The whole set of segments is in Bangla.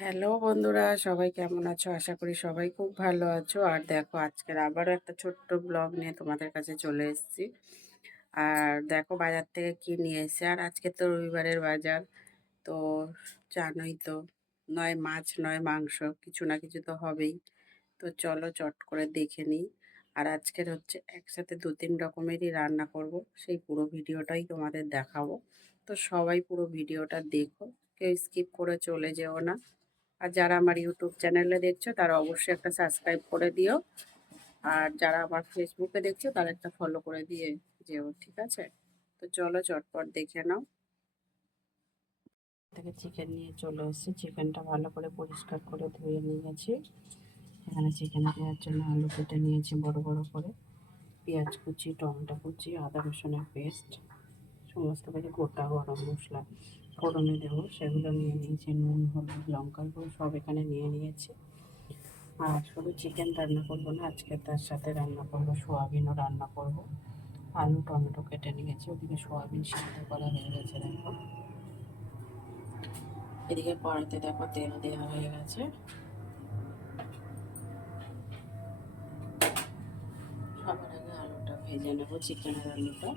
হ্যালো বন্ধুরা, সবাই কেমন আছো? আশা করি সবাই খুব ভালো আছো। আর দেখো, আজকের আবারও একটা ছোট্ট ব্লগ নিয়ে তোমাদের কাছে চলে এসেছি। আর দেখো বাজার থেকে কি নিয়ে এসেছে। আর আজকে তো রবিবারের বাজার, তো জানোই তো, নয় মাছ নয় মাংস, কিছু না কিছু তো হবেই। তো চলো চট করে দেখে নিই। আর আজকের হচ্ছে একসাথে 2-3 রকমেরই রান্না করব, সেই পুরো ভিডিওটাই তোমাদের দেখাবো। তো সবাই পুরো ভিডিওটা দেখো, কেউ স্কিপ করে চলে যেও না। আর যারা আমার ইউটিউব চ্যানেলে দেখছো তারা অবশ্যই একটা সাবস্ক্রাইব করে দিও। আর যারা আমার ফেসবুকে দেখছো তারা একটা ফলো করে দিয়ে যেও, ঠিক আছে? তো চলো চটপট দেখে নাও। থেকে চিকেন নিয়ে চলে এসেছি। চিকেনটা ভালো করে পরিষ্কার করে ধুয়ে নিয়েছি। এখানে চিকেনে দেওয়ার জন্য আলু কেটে নিয়েছি বড় বড় করে, পেঁয়াজ কুচি, টমেটো কুচি, আদা রসুনের পেস্ট, সমস্ত কিছু গোটা গরম মশলা ফোড়নে দেবো সেগুলো নিয়ে নিয়েছি। নুন, হলুদ, লঙ্কার গুঁড়ো সব এখানে নিয়ে নিয়েছি। আর শুধু চিকেন রান্না করবো না, আজকে তার সাথে রান্না করবো সোয়াবিনও রান্না করব। আলু টমেটো কেটে নিয়েছি, ওদিকে সোয়াবিন সিদ্ধ করা হয়ে গেছে দেখো। এদিকে কড়াইতে দেখো তেল দেওয়া হয়ে গেছে। সবার আগে আলুটা ভেজে নেবো, চিকেনের আলুটা।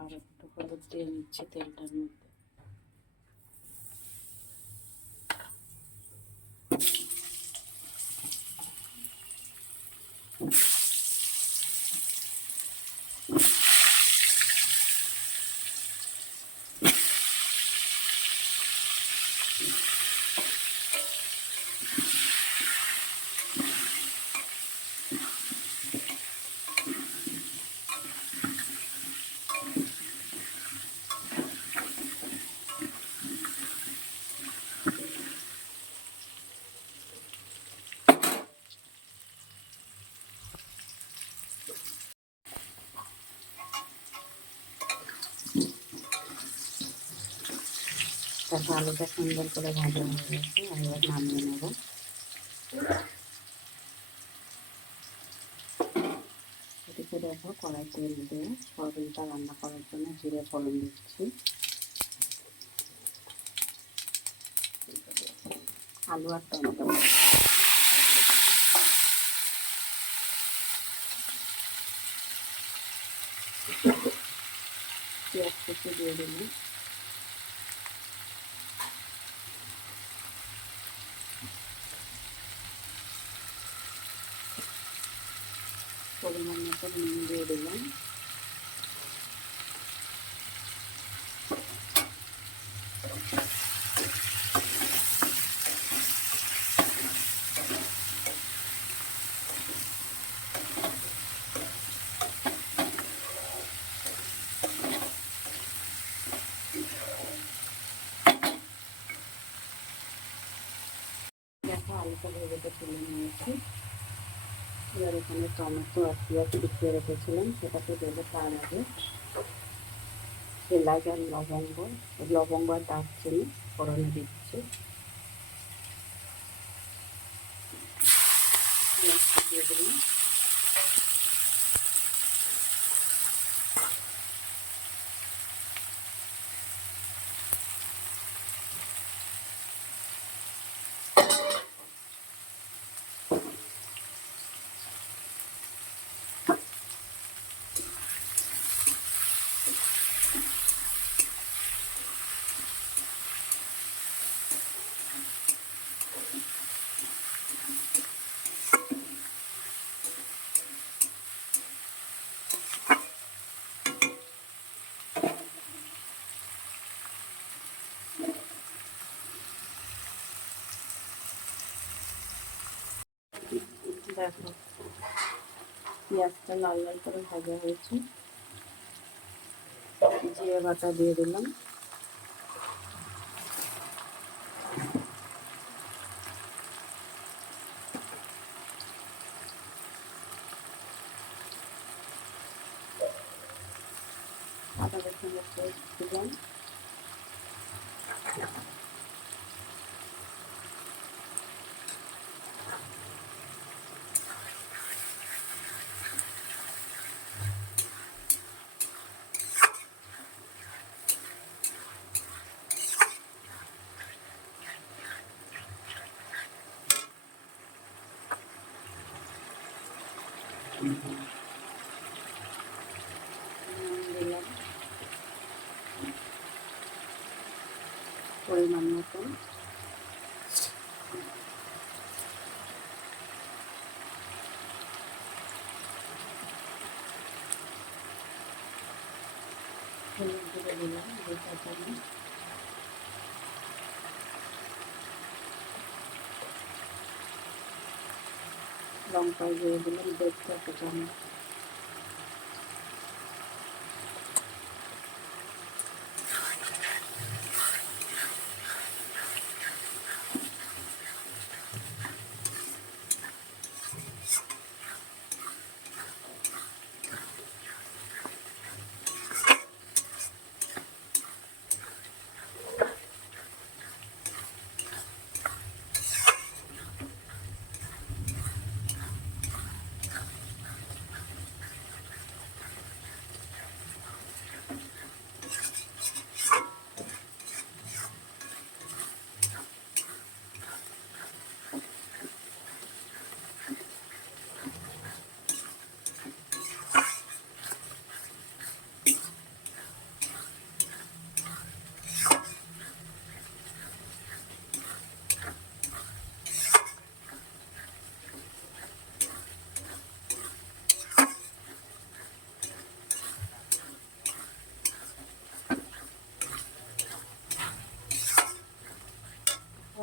আর একটু হলুদ দিয়ে নিচ্ছি তেলটার মধ্যে। তারপর আলুটা সুন্দর করে ভাজা হয়ে গেছে, আর এবার নামিয়ে নেবো। এদিকে দেখো কড়াই তেল দিয়ে সয়াবিনটা রান্না করার জন্য জিরে ফোড়ন দিচ্ছি। আলু আর টমেটো পেঁয়াজ কুচি দিয়ে দিলাম। পরিমাণ মতো নুন দিয়ে দিলাম। দেখো আলুটা ভেজে তুলে নিয়েছি। এবার এখানে টমেটো আর পেঁয়াজ কুচিয়ে রেখেছিলাম সেটাকে দেবো। তার আগে এলাচ আর লবঙ্গ আর দারচিনি ফোড়নে দিচ্ছি। পেঁয়াজটা দিয়ে দিলাম। দেখো পেঁয়াজটা লাল লাল করে ভাজা হয়েছে। জিরে বাটা দিয়ে দিলাম। আদা রসুনের পেস্ট দিলাম। দিলাম পরিমাণ মতন, হলুদ দিয়ে দিলাম 2 চা চামচ, লঙ্কা দিয়ে দিলাম 1.5 চা চামচ,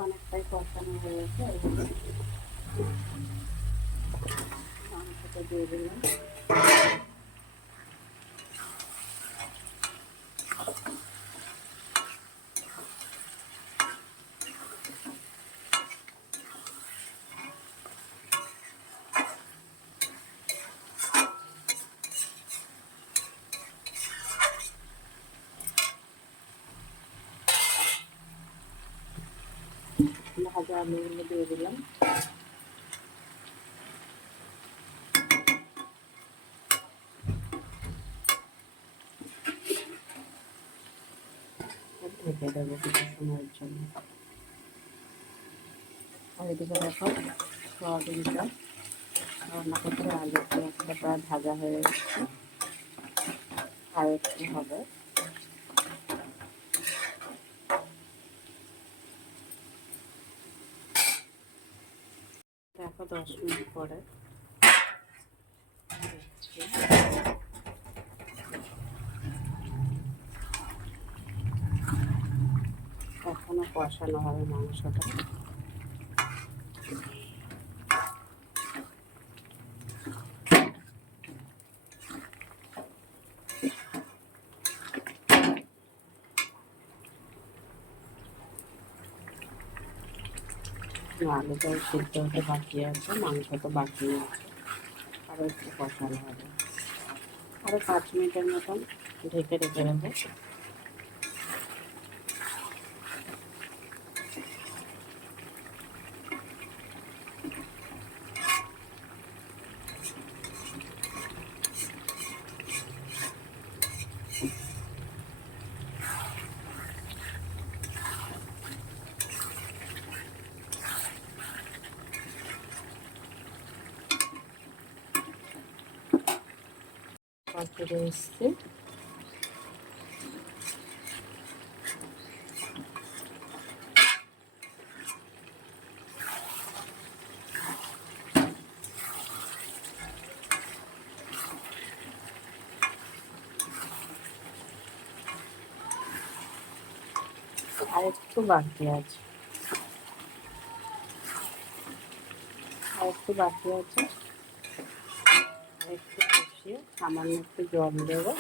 অনেকটাই কষানো হয়ে গেছে। এগুলো মাংসটা দিয়ে দিলাম, ভাজা আলুগুলো দিয়ে দিলাম, ঢেকে দেবো কিছু সময়ের জন্য। আর এদিকে দেখো সয়াবিনটা রান্না করতে আলু পেঁয়াজটা প্রায় ভাজা হয়ে গেছে, আর একটু হবে। দেখো 10 মিনিট পরে এখনো কষানো হবে মাংসটা। আলুটাও সিদ্ধ হতে বাকি আছে, মাংস তো বাকি আছে, আরও একটু কষানো হবে। আরও 5 মিনিটের মতন ঢেকে রেখে দেবো। ফিরে এসছি, আর একটু বাকি আছে, একটু কষিয়ে সামান্য একটু জল দেবো,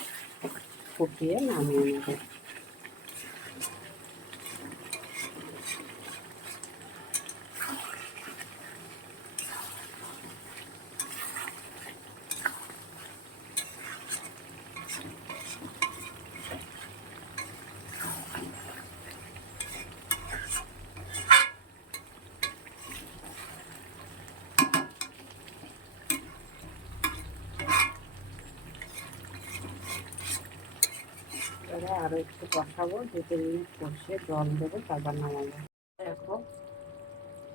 ফুটিয়ে নামিয়ে নেব। এবারে আরও একটু কষাবো, 2-3 মিনিট কষিয়ে জল দেবো, তারপর নামাবো। দেখো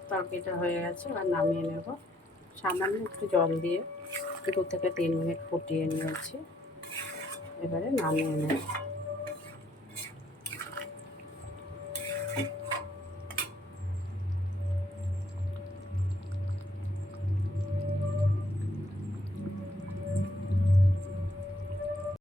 তরকারিটা হয়ে গেছে, এবার নামিয়ে নেব। সামান্য একটু জল দিয়ে 2 থেকে 3 মিনিট ফুটিয়ে নিয়েছি। এবারে নামিয়ে নেব।